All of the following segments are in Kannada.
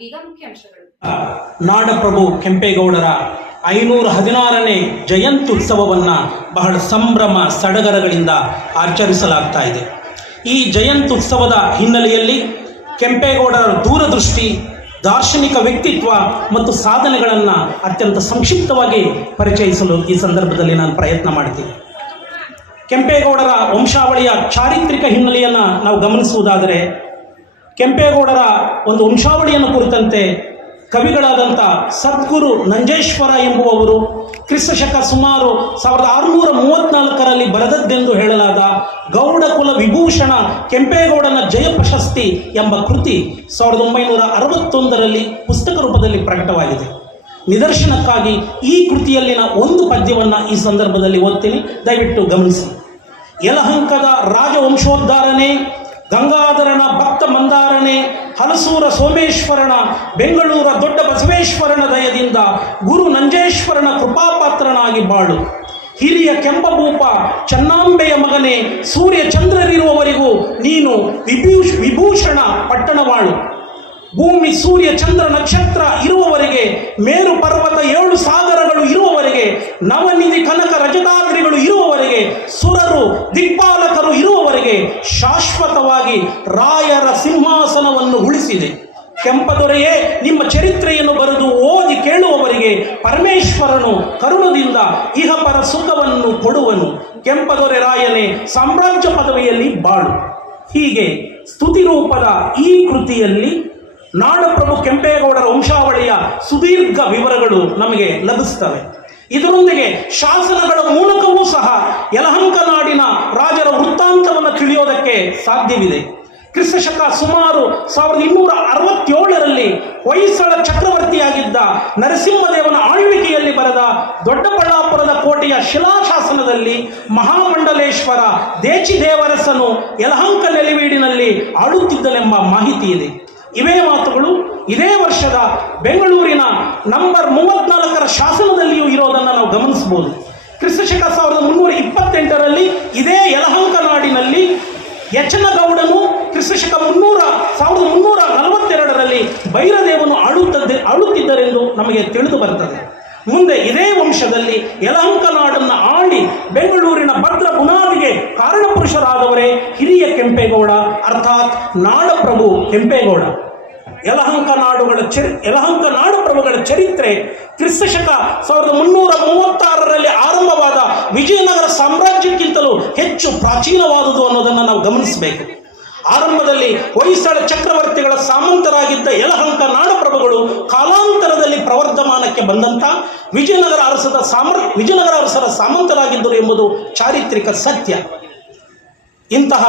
ಈಗ ಮುಖ್ಯಾಂಶಗಳು ನಾಡಪ್ರಭು ಕೆಂಪೇಗೌಡರ ಐನೂರ ಹದಿನಾರನೇ ಜಯಂತ್ಯುತ್ಸವವನ್ನ ಬಹಳ ಸಂಭ್ರಮ ಸಡಗರಗಳಿಂದ ಆಚರಿಸಲಾಗ್ತಾ ಇದೆ. ಈ ಜಯಂತ್ಯುತ್ಸವದ ಹಿನ್ನೆಲೆಯಲ್ಲಿ ಕೆಂಪೇಗೌಡರ ದೂರದೃಷ್ಟಿ, ದಾರ್ಶನಿಕ ವ್ಯಕ್ತಿತ್ವ ಮತ್ತು ಸಾಧನೆಗಳನ್ನು ಅತ್ಯಂತ ಸಂಕ್ಷಿಪ್ತವಾಗಿ ಪರಿಚಯಿಸಲು ಈ ಸಂದರ್ಭದಲ್ಲಿ ನಾನು ಪ್ರಯತ್ನ ಮಾಡ್ತೀನಿ. ಕೆಂಪೇಗೌಡರ ವಂಶಾವಳಿಯ ಚಾರಿತ್ರಿಕ ಹಿನ್ನೆಲೆಯನ್ನು ನಾವು ಗಮನಿಸುವುದಾದರೆ ಕೆಂಪೇಗೌಡರ ಒಂದು ವಂಶಾವಳಿಯನ್ನು ಕುರಿತಂತೆ ಕವಿಗಳಾದಂಥ ಸದ್ಗುರು ನಂಜೇಶ್ವರ ಎಂಬುವವರು ಕ್ರಿಸ್ತಶಕ ಸುಮಾರು ಸಾವಿರದ ಆರುನೂರ ಮೂವತ್ನಾಲ್ಕರಲ್ಲಿ ಬರೆದದ್ದೆಂದು ಹೇಳಲಾದ ಗೌಡ ಕುಲ ವಿಭೂಷಣ ಕೆಂಪೇಗೌಡನ ಜಯ ಪ್ರಶಸ್ತಿ ಎಂಬ ಕೃತಿ ಸಾವಿರದ ಒಂಬೈನೂರ ಅರವತ್ತೊಂದರಲ್ಲಿ ಪುಸ್ತಕ ರೂಪದಲ್ಲಿ ಪ್ರಕಟವಾಗಿದೆ. ನಿದರ್ಶನಕ್ಕಾಗಿ ಈ ಕೃತಿಯಲ್ಲಿನ ಒಂದು ಪದ್ಯವನ್ನು ಈ ಸಂದರ್ಭದಲ್ಲಿ ಓದ್ತೀನಿ. ದಯವಿಟ್ಟು ಗಮನಿಸಿ. ಯಲಹಂಕದ ರಾಜವಂಶೋದ್ಧಾರನೆ ಗಂಗಾಧರನ ಭಕ್ತ ಮಂದಾರನೆ ಹಲಸೂರ ಸೋಮೇಶ್ವರನ, ಬೆಂಗಳೂರ ದೊಡ್ಡ ಬಸವೇಶ್ವರನ ದಯದಿಂದ ಗುರು ನಂಜೇಶ್ವರನ ಕೃಪಾಪಾತ್ರನಾಗಿ ಬಾಳು. ಹಿರಿಯ ಕೆಂಪಭೂಪ ಚನ್ನಾಂಬೆಯ ಮಗನೇ, ಸೂರ್ಯ ಚಂದ್ರರಿರುವವರೆಗೂ ನೀನು ವಿಭೂಷ್, ವಿಭೂಷಣ ಪಟ್ಟಣವಾಳು. ಭೂಮಿ ಸೂರ್ಯ ಚಂದ್ರ ನಕ್ಷತ್ರ ಇರುವವರೆಗೆ ಮೇರು ಪರ್ವತ ಏಳು ಸಾಗರಗಳು ಇರುವವರೆಗೆ ನವನಿಧಿ ಕನಕ ರಜತಾದ್ರಿಗಳು ಇರುವವರೆಗೆ, ಸುರರು, ದಿಕ್ಪಾಲಕರು ಇರುವವರೆಗೆ ಶಾಶ್ವತವಾಗಿ ರಾಯರ ಸಿಂಹಾಸನವನ್ನು ಉಳಿಸಿದೆ. ಕೆಂಪದೊರೆಯೇ, ನಿಮ್ಮ ಚರಿತ್ರೆಯನ್ನು ಬರೆದು ಓದಿ ಕೇಳುವವರಿಗೆ ಪರಮೇಶ್ವರನು ಕರುಣದಿಂದ ಇಹಪರ ಸುಖವನ್ನು ಕೊಡುವನು. ಕೆಂಪದೊರೆ ರಾಯನೇ, ಸಾಮ್ರಾಜ್ಯ ಪದವಿಯಲ್ಲಿ ಬಾಳು. ಹೀಗೆ ಸ್ತುತಿ ರೂಪದ ಈ ಕೃತಿಯಲ್ಲಿ ನಾಡಪ್ರಭು ಕೆಂಪೇಗೌಡರ ವಂಶಾವಳಿಯ ಸುದೀರ್ಘ ವಿವರಗಳು ನಮಗೆ ಲಭಿಸ್ತವೆ. ಇದರೊಂದಿಗೆ ಶಾಸನಗಳ ಮೂಲಕವೂ ಸಹ ಯಲಹಂಕ ನಾಡಿನ ರಾಜರ ವೃತ್ತಾಂತವನ್ನು ತಿಳಿಯೋದಕ್ಕೆ ಸಾಧ್ಯವಿದೆ. ಕ್ರಿಸ್ತಶಕ ಸುಮಾರು ಸಾವಿರದ ಇನ್ನೂರ ಅರವತ್ತೇಳರಲ್ಲಿ ಹೊಯ್ಸಳ ಚಕ್ರವರ್ತಿಯಾಗಿದ್ದ ನರಸಿಂಹದೇವನ ಆಳ್ವಿಕೆಯಲ್ಲಿ ಬರೆದ ದೊಡ್ಡಬಳ್ಳಾಪುರದ ಕೋಟೆಯ ಶಿಲಾಶಾಸನದಲ್ಲಿ ಮಹಾಮಂಡಲೇಶ್ವರ ದೇಚಿದೇವರಸನು ಯಲಹಂಕ ನೆಲೆವೀಡಿನಲ್ಲಿ ಆಳುತ್ತಿದ್ದನೆಂಬ ಮಾಹಿತಿ ಇದೆ ಇವೇ ಮಾತುಗಳು ಇದೇ ವರ್ಷದ ಬೆಂಗಳೂರಿನ ನಂಬರ್ ಮೂವತ್ನಾಲ್ಕರ ಶಾಸನದಲ್ಲಿಯೂ ಇರೋದನ್ನು ನಾವು ಗಮನಿಸಬಹುದು. ಕ್ರಿಸ್ತಶಕ ಸಾವಿರದ ಮುನ್ನೂರ ಇಪ್ಪತ್ತೆಂಟರಲ್ಲಿ ಇದೇ ಯಲಹಂಕ ನಾಡಿನಲ್ಲಿ ಯಚನಗೌಡನು ಕ್ರಿಸ್ತಶಕ ಮುನ್ನೂರ, ಸಾವಿರದ ಮುನ್ನೂರ ನಲವತ್ತೆರಡರಲ್ಲಿ ಭೈರದೇವನು ಆಳುತ್ತದೆ ಆಳುತ್ತಿದ್ದರೆಂದು ನಮಗೆ ತಿಳಿದು ಬರ್ತದೆ. ಮುಂದೆ ಇದೇ ವಂಶದಲ್ಲಿ ಯಲಹಂಕ ನಾಡನ್ನು ಆಳಿ ಬೆಂಗಳೂರಿನ ಭದ್ರ ಬುನಾದಿಗೆ ಕಾರಣಪುರುಷರಾದವರೇ ಹಿರಿಯ ಕೆಂಪೇಗೌಡ, ಅರ್ಥಾತ್ ನಾಡಪ್ರಭು ಕೆಂಪೇಗೌಡ. ಯಲಹಂಕ ನಾಡುಗಳ ಚರಿ, ಯಲಹಂಕ ನಾಡಪ್ರಭುಗಳ ಚರಿತ್ರೆ ಕ್ರಿಸ್ತಶಕ ಸಾವಿರದ ಮುನ್ನೂರ ಮೂವತ್ತಾರರಲ್ಲಿ ಆರಂಭವಾದ ವಿಜಯನಗರ ಸಾಮ್ರಾಜ್ಯಕ್ಕಿಂತಲೂ ಹೆಚ್ಚು ಪ್ರಾಚೀನವಾದುದು ಅನ್ನೋದನ್ನು ನಾವು ಗಮನಿಸಬೇಕು. ಆರಂಭದಲ್ಲಿ ಹೊಯ್ಸಳ ಚಕ್ರವರ್ತಿಗಳ ಸಾಮಂತರಾಗಿದ್ದ ಯಲಹಂಕ ನಾಡಪ್ರಭುಗಳು ಕಾಲಾಂತರದಲ್ಲಿ ಪ್ರವರ್ಧಮಾನಕ್ಕೆ ಬಂದಂಥ ವಿಜಯನಗರ ಅರಸದ ಸಾಮ್ರ, ವಿಜಯನಗರ ಅರಸರ ಸಾಮಂತರಾಗಿದ್ದರು ಎಂಬುದು ಚಾರಿತ್ರಿಕ ಸತ್ಯ. ಇಂತಹ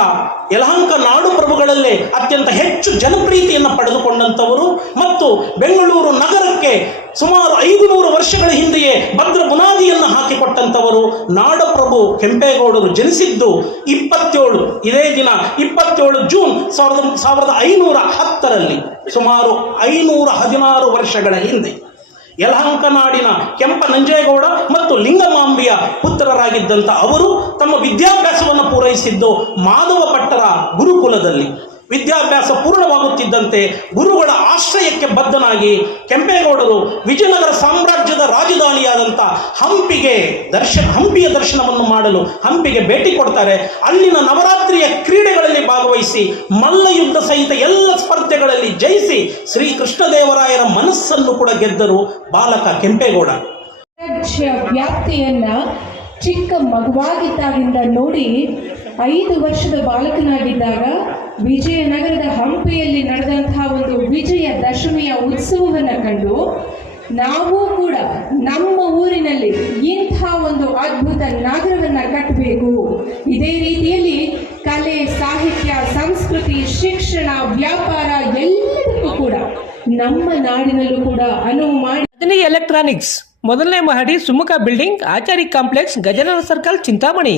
ಯಲಹಂಕ ನಾಡು ಪ್ರಭುಗಳಲ್ಲೇ ಅತ್ಯಂತ ಹೆಚ್ಚು ಜನಪ್ರೀತಿಯನ್ನು ಪಡೆದುಕೊಂಡಂಥವರು ಮತ್ತು ಬೆಂಗಳೂರು ನಗರಕ್ಕೆ ಸುಮಾರು ಐದು ನೂರು ವರ್ಷಗಳ ಹಿಂದೆಯೇ ಭದ್ರ ಬುನಾದಿಯನ್ನು ಹಾಕಿಕೊಟ್ಟಂಥವರು ನಾಡಪ್ರಭು ಕೆಂಪೇಗೌಡರು ಜನಿಸಿದ್ದು ಇಪ್ಪತ್ತೇಳು, ಇದೇ ದಿನ ಇಪ್ಪತ್ತೇಳು ಜೂನ್ ಸಾವಿರದ ಸಾವಿರದ ಐನೂರ ಹತ್ತರಲ್ಲಿ, ಸುಮಾರು ಐನೂರ ಹದಿನಾರು ವರ್ಷಗಳ ಹಿಂದೆ. ಯಲಹಂಕ ನಾಡಿನ ಕೆಂಪ ನಂಜೇಗೌಡ ಮತ್ತು ಲಿಂಗಮಾಂಬಿಯ ಪುತ್ರರಾಗಿದ್ದಂಥ ಅವರು ತಮ್ಮ ವಿದ್ಯಾಭ್ಯಾಸವನ್ನು ಪೂರೈಸಿದ್ದು ಮಾಧವ ಭಟ್ಟರ ಗುರುಕುಲದಲ್ಲಿ. ವಿದ್ಯಾಭ್ಯಾಸ ಪೂರ್ಣವಾಗುತ್ತಿದ್ದಂತೆ ಗುರುಗಳ ಆಶ್ರಯಕ್ಕೆ ಬದ್ಧನಾಗಿ ಕೆಂಪೇಗೌಡರು ವಿಜಯನಗರ ಸಾಮ್ರಾಜ್ಯದ ರಾಜಧಾನಿಯಾದಂಥ ಹಂಪಿಗೆ ದರ್ಶನ, ಹಂಪಿಯ ದರ್ಶನವನ್ನು ಮಾಡಲು ಹಂಪಿಗೆ ಭೇಟಿ ಕೊಡ್ತಾರೆ. ಅಲ್ಲಿನ ನವರಾತ್ರಿಯ ಕ್ರೀಡೆಗಳಲ್ಲಿ ಭಾಗವಹಿಸಿ ಮಲ್ಲಯುದ್ಧ ಸಹಿತ ಎಲ್ಲ ಸ್ಪರ್ಧೆಗಳಲ್ಲಿ ಜಯಿಸಿ ಶ್ರೀ ಕೃಷ್ಣದೇವರಾಯರ ಮನಸ್ಸನ್ನು ಕೂಡ ಗೆದ್ದರು ಬಾಲಕ ಕೆಂಪೇಗೌಡ. ವ್ಯಾಪ್ತಿಯನ್ನ ಚಿಕ್ಕ ಮಗುವಾಗಿದ್ದಾಗಿಂದ ನೋಡಿ ಐದು ವರ್ಷದ ಬಾಲಕನಾಗಿದ್ದಾಗ ವಿಜಯನಗರದ ಹಂಪಿಯಲ್ಲಿ ನಡೆದಂತಹ ಒಂದು ವಿಜಯ ದಶಮಿಯ ಉತ್ಸವವನ್ನು ಕಂಡು ನಾವು ಕೂಡ ನಮ್ಮ ಊರಿನಲ್ಲಿ ಇಂಥ ಒಂದು ಅದ್ಭುತ ನಗರವನ್ನು ಕಟ್ಟಬೇಕು. ಇದೇ ರೀತಿಯಲ್ಲಿ ಕಲೆ, ಸಾಹಿತ್ಯ, ಸಂಸ್ಕೃತಿ, ಶಿಕ್ಷಣ, ವ್ಯಾಪಾರ ಎಲ್ಲದಕ್ಕೂ ಕೂಡ ನಮ್ಮ ನಾಡಿನಲ್ಲೂ ಕೂಡ ಅನುವು ಮಾಡಿ ಎಲೆಕ್ಟ್ರಾನಿಕ್ಸ್ ಮೊದಲನೇ ಮಹಡಿ, Sumukha building Achari complex Gajanana circle Chintamani.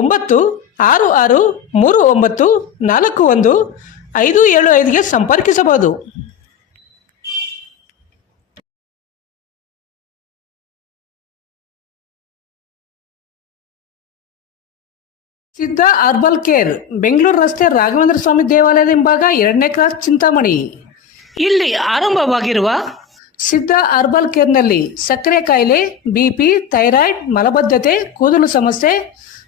ಒಂಬತ್ತು, ಆರು ಆರು, ಮೂರು, ಒಂಬತ್ತು, ನಾಲ್ಕು, ಒಂದು, ಐದು, ಏಳು, ಐದಿಗೆ ಸಂಪರ್ಕಿಸಬಹುದು. ಸಿದ್ಧ ಅರ್ಬಲ್ ಕೇರ್, ಬೆಂಗಳೂರು ರಸ್ತೆ ರಾಘವೇಂದ್ರ ಸ್ವಾಮಿ ದೇವಾಲಯದ ಹಿಂಭಾಗ ಎರಡನೇ ಕ್ರಾಸ್ ಚಿಂತಾಮಣಿ. ಇಲ್ಲಿ ಆರಂಭವಾಗಿರುವ ಸಿದ್ಧ ಅರ್ಬಲ್ ಕೇರ್ನಲ್ಲಿ ಸಕ್ಕರೆ ಕಾಯಿಲೆ ಬಿಪಿ ಥೈರಾಯ್ಡ್, ಮಲಬದ್ಧತೆ, ಕೂದಲು ಸಮಸ್ಯೆ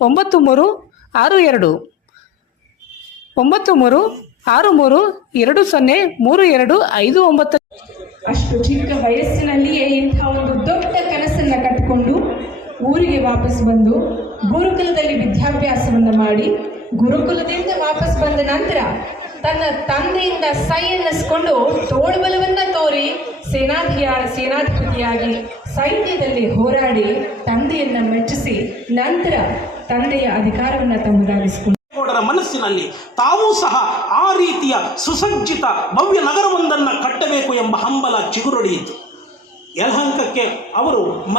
ಒಂಬತ್ತು ಮೂರು ಆರು, ಎರಡು. ಒಂಬತ್ತು ಮೂರು ಆರು, ಮೂರು, ಎರಡು, ಸೊನ್ನೆ, ಮೂರು, ಎರಡು, ಐದು, ಒಂಬತ್ತು. ಅಷ್ಟು ಚಿಕ್ಕ ವಯಸ್ಸಿನಲ್ಲಿಯೇ ಇಂಥ ಒಂದು ದೊಡ್ಡ ಕನಸನ್ನ ಕಟ್ಟಿಕೊಂಡು ಊರಿಗೆ ವಾಪಸ್ ಬಂದು ಗುರುಕುಲದಲ್ಲಿ ವಿದ್ಯಾಭ್ಯಾಸವನ್ನು ಮಾಡಿ ಗುರುಕುಲದಿಂದ ವಾಪಸ್ ಬಂದ ನಂತರ ತನ್ನ ತಂದೆಯಿಂದ ಸೈ ಎನ್ನಿಸ್ಕೊಂಡು ತೋಳ್ಬಲವನ್ನ ತೋರಿ ಸೇನಾಧಿಯ ಸೇನಾಧಿಪತಿಯಾಗಿ ಸೈನ್ಯದಲ್ಲಿ ಹೋರಾಡಿ ತಂದೆಯನ್ನ ಮೆಚ್ಚಿಸಿ ನಂತರ ತಂದೆಯ ಅಧಿಕಾರವನ್ನು ತಮ್ಮದಾಗಿಸಿಕೊಂಡು ಮನಸ್ಸಿನಲ್ಲಿ ತಾವೂ ಸಹ ಆ ರೀತಿಯ ಸುಸಜ್ಜಿತ ಭವ್ಯ ನಗರವೊಂದನ್ನು ಕಟ್ಟಬೇಕು ಎಂಬ ಹಂಬಲ ಚಿಗುರೊಡೆಯಿತು. ಯಲಹಂಕಕ್ಕೆ ಅವರು